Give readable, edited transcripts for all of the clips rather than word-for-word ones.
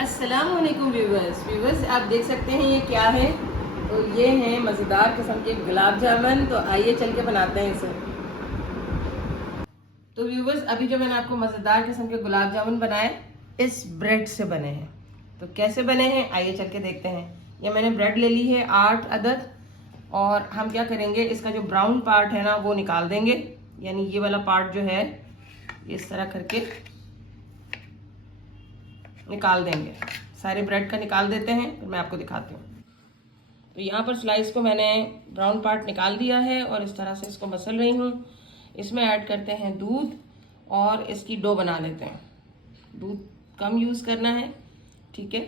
अस्सलामुअलैकुम व्यूवर्स आप देख सकते हैं ये क्या है। तो ये हैं मज़ेदार किस्म के गुलाब जामुन। तो आइए चल के बनाते हैं इसे। तो व्यूवर्स अभी जो मैंने आपको मज़ेदार किस्म के गुलाब जामुन बनाए इस ब्रेड से बने हैं। तो कैसे बने हैं आइए चल के देखते हैं। ये मैंने ब्रेड ले ली है 8 अदद। और हम क्या करेंगे, इसका जो ब्राउन पार्ट है ना वो निकाल देंगे, यानी ये वाला पार्ट जो है इस तरह करके निकाल देंगे। सारे ब्रेड का निकाल देते हैं, फिर मैं आपको दिखाती हूँ। तो यहाँ पर स्लाइस को मैंने ब्राउन पार्ट निकाल दिया है और इस तरह से इसको मसल रही हूँ। इसमें ऐड करते हैं दूध और इसकी डो बना लेते हैं। दूध कम यूज़ करना है, ठीक है,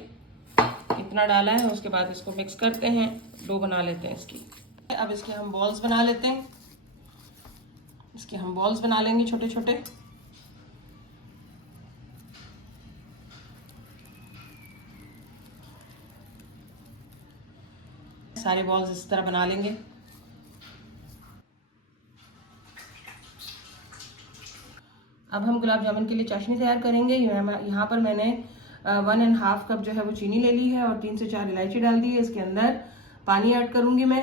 इतना डाला है। उसके बाद इसको मिक्स करते हैं, डो बना लेते हैं इसकी। अब इसके हम बॉल्स बना लेते हैं। इसके हम बॉल्स बना लेंगे छोटे छोटे। सारे बॉल्स इस तरह बना लेंगे। अब हम गुलाब जामुन के लिए चाशनी तैयार करेंगे। यहाँ पर मैंने 1.5 कप जो है वो चीनी ले ली है और 3 से 4 इलायची डाल दी है। इसके अंदर पानी ऐड करूंगी मैं।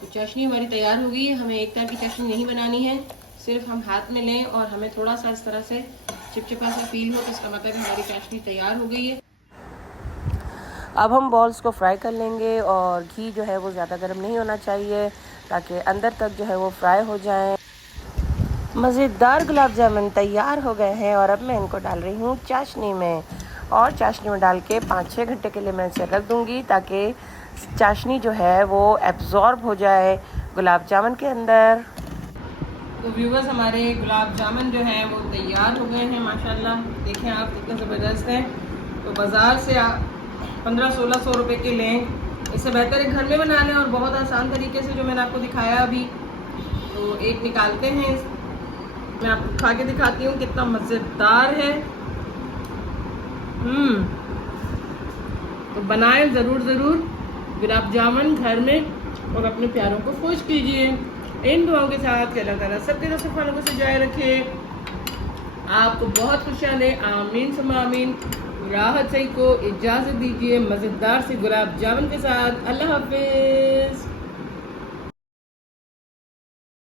तो चाशनी हमारी तैयार हो गई है। हमें एक तरह की चाशनी नहीं बनानी है, सिर्फ हम हाथ में लें और हमें थोड़ा सा इस तरह से चिपचिपा सा फील हो तो इसका मतलब हमारी चाशनी तैयार हो गई है। अब हम बॉल्स को फ्राई कर लेंगे और घी जो है वो ज़्यादा गर्म नहीं होना चाहिए ताकि अंदर तक जो है वो फ्राई हो जाए। मज़ेदार गुलाब जामुन तैयार हो गए हैं और अब मैं इनको डाल रही हूँ चाशनी में। और चाशनी में डाल के 5-6 घंटे के लिए मैं इसे रख दूँगी ताकि चाशनी जो है वो एब्जॉर्ब हो जाए गुलाब जामुन के अंदर। तो व्यूवर्स हमारे गुलाब जामुन जो हैं वो तैयार हो गए हैं माशाल्लाह। देखें आप कितने ज़बरदस्त हैं। तो बाज़ार से 1500-1600 रुपये के लें, इससे बेहतर है घर में बना लें और बहुत आसान तरीके से जो मैंने आपको दिखाया अभी। तो एक निकालते हैं, मैं आपको खा के दिखाती हूँ कितना मज़ेदार है। तो बनाएं ज़रूर गुलाब जामुन घर में और अपने प्यारों को खुश कीजिए। इन दुआओं के साथ अल्लाह ताला सबके नसीब खानों को सजाए रखे, आपको बहुत खुशियाँ दे, आमीन सुम्मा आमीन। राहत सही को इजाज़त दीजिए मज़ेदार से गुलाब जामुन के साथ। अल्लाह हाफिज़।